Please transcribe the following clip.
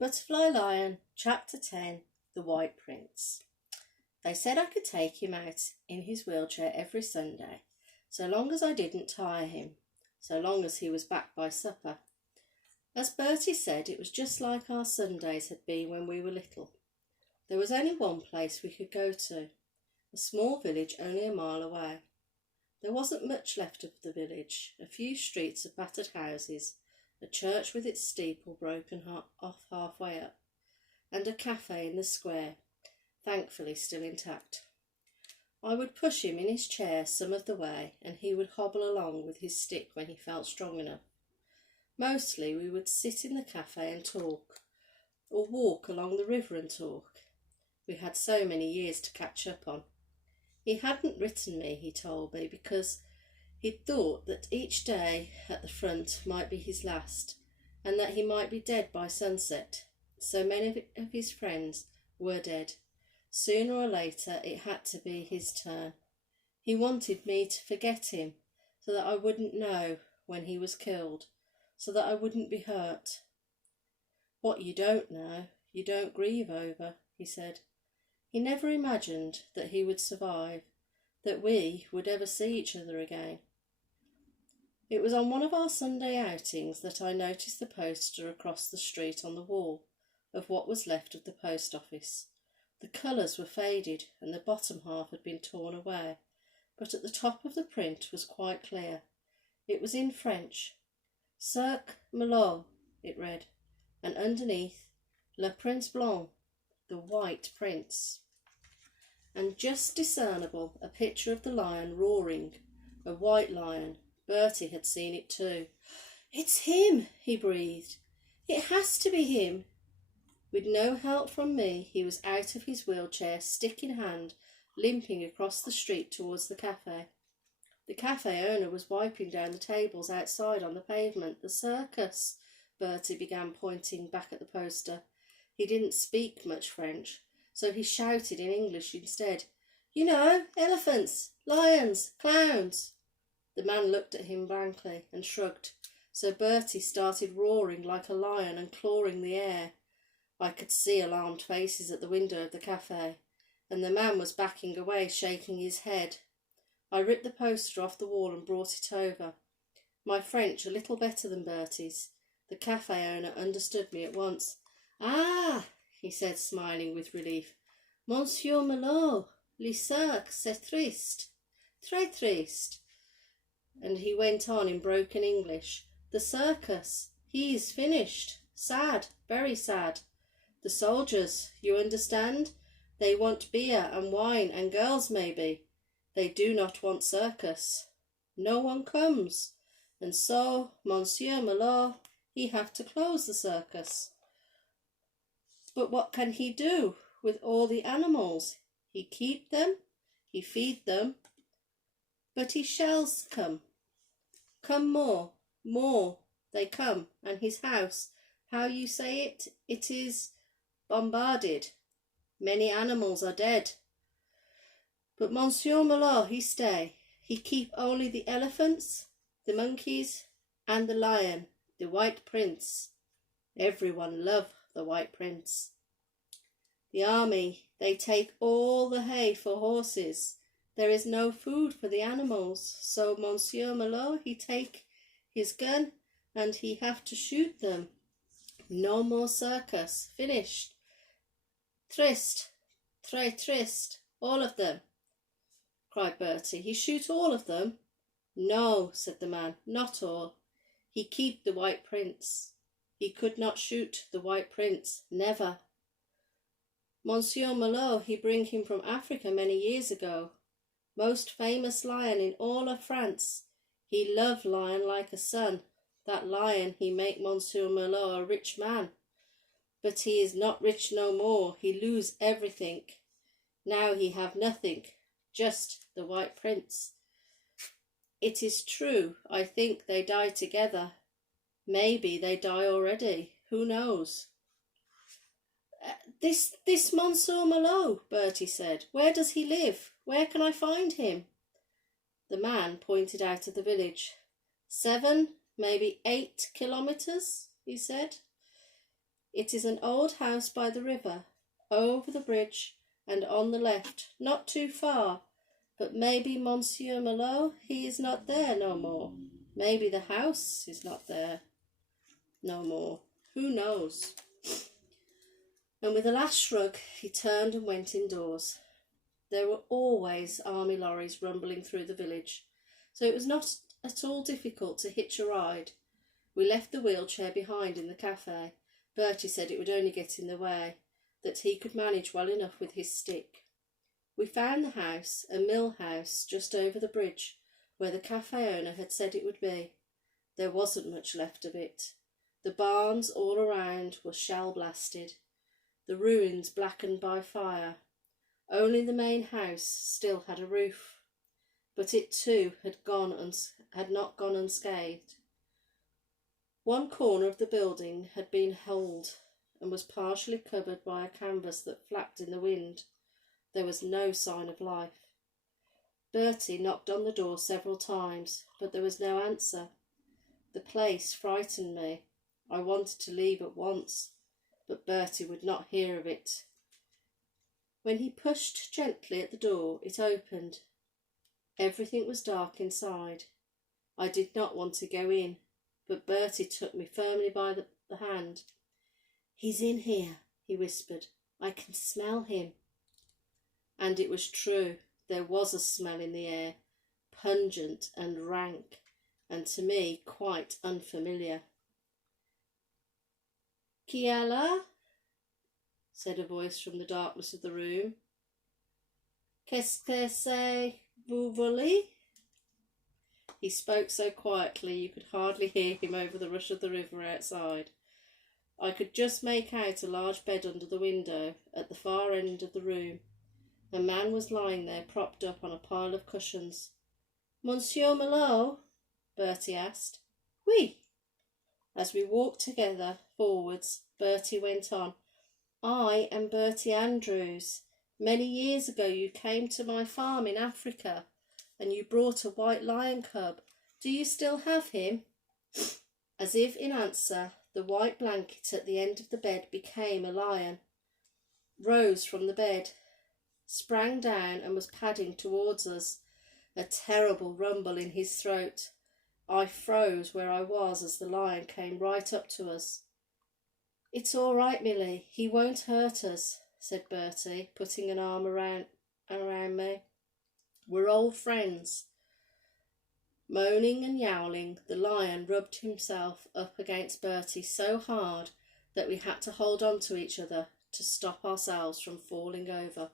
Butterfly Lion, Chapter 10, The White Prince. They said I could take him out in his wheelchair every Sunday, so long as I didn't tire him, so long as he was back by supper. As Bertie said, it was just like our Sundays had been when we were little. There was only one place we could go to, a small village only a mile away. There wasn't much left of the village, a few streets of battered houses, a church with its steeple broken off halfway up, and a cafe in the square, thankfully still intact. I would push him in his chair some of the way, and he would hobble along with his stick when he felt strong enough. Mostly we would sit in the cafe and talk, or walk along the river and talk. We had so many years to catch up on. He hadn't written me, he told me, because he'd thought that each day at the front might be his last, and that he might be dead by sunset. So many of his friends were dead. Sooner or later it had to be his turn. He wanted me to forget him, so that I wouldn't know when he was killed, so that I wouldn't be hurt. What you don't know, you don't grieve over, he said. He never imagined that he would survive, that we would ever see each other again. It was on one of our Sunday outings that I noticed the poster across the street on the wall of what was left of the post office. The colours were faded and the bottom half had been torn away, but at the top of the print was quite clear. It was in French. Cirque Malot, it read, and underneath, Le Prince Blanc, the White Prince. And just discernible, a picture of the lion roaring, a white lion. Bertie had seen it too. "It's him," he breathed. "It has to be him." With no help from me, he was out of his wheelchair, stick in hand, limping across the street towards the cafe. The cafe owner was wiping down the tables outside on the pavement. "The circus," Bertie began, pointing back at the poster. He didn't speak much French, so he shouted in English instead. "You know, elephants, lions, clowns." The man looked at him blankly and shrugged, so Bertie started roaring like a lion and clawing the air. I could see alarmed faces at the window of the cafe, and the man was backing away, shaking his head. I ripped the poster off the wall and brought it over. My French a little better than Bertie's. The cafe owner understood me at once. "Ah," he said, smiling with relief. "Monsieur Malot, le cirque, c'est triste, très triste." And he went on in broken English. "The circus, he's finished. Sad, very sad. The soldiers, you understand? They want beer and wine and girls maybe. They do not want circus. No one comes. And so, Monsieur Malot, he have to close the circus. But what can he do with all the animals? He keep them, he feed them. But his shells come. Come more, they come, and his house, how you say it, it is bombarded. Many animals are dead. But Monsieur Malot, he stay. He keep only the elephants, the monkeys, and the lion, the White Prince. Everyone love the White Prince. The army, they take all the hay for horses. There is no food for the animals, so Monsieur Malot, he take his gun and he have to shoot them. No more circus, finished. Triste, très triste, all of them," cried Bertie. "He shoot all of them?" "No," said the man, "not all. He keep the White Prince. He could not shoot the White Prince, never. Monsieur Malot, he bring him from Africa many years ago. Most famous lion in all of France. He love lion like a son. That lion, he make Monsieur Malot a rich man. But he is not rich no more. He lose everything. Now he have nothing, just the White Prince. It is true, I think they die together. Maybe they die already. Who knows?" This Monsieur Malot," Bertie said. "Where does he live? Where can I find him?" The man pointed out of the village. 7, maybe 8 kilometres, he said. It is an old house by the river, over the bridge and on the left, not too far. But maybe Monsieur Malot, he is not there no more. Maybe the house is not there no more. Who knows? And with a last shrug, he turned and went indoors. There were always army lorries rumbling through the village, so it was not at all difficult to hitch a ride. We left the wheelchair behind in the cafe. Bertie said it would only get in the way, that he could manage well enough with his stick. We found the house, a mill house, just over the bridge, where the cafe owner had said it would be. There wasn't much left of it. The barns all around were shell-blasted, the ruins blackened by fire. Only the main house still had a roof, but it too had not gone unscathed. One corner of the building had been holed and was partially covered by a canvas that flapped in the wind. There was no sign of life. Bertie knocked on the door several times, but there was no answer. The place frightened me. I wanted to leave at once, but Bertie would not hear of it. When he pushed gently at the door, it opened. Everything was dark inside. I did not want to go in, but Bertie took me firmly by the hand. "He's in here," he whispered. "I can smell him." And it was true. There was a smell in the air, pungent and rank, and to me quite unfamiliar. "Qui est là?" said a voice from the darkness of the room. "Qu'est-ce que c'est vous voulez?" He spoke so quietly you could hardly hear him over the rush of the river outside. I could just make out a large bed under the window at the far end of the room. A man was lying there propped up on a pile of cushions. "Monsieur Malot?" Bertie asked. "Oui." As we walked together forwards, Bertie went on. "I am Bertie Andrews. Many years ago you came to my farm in Africa and you brought a white lion cub. Do you still have him?" As if in answer, the white blanket at the end of the bed became a lion, rose from the bed, sprang down and was padding towards us, a terrible rumble in his throat. I froze where I was as the lion came right up to us. "It's all right, Millie, he won't hurt us," said Bertie, putting an arm around me. "We're old friends." Moaning and yowling, the lion rubbed himself up against Bertie so hard that we had to hold on to each other to stop ourselves from falling over.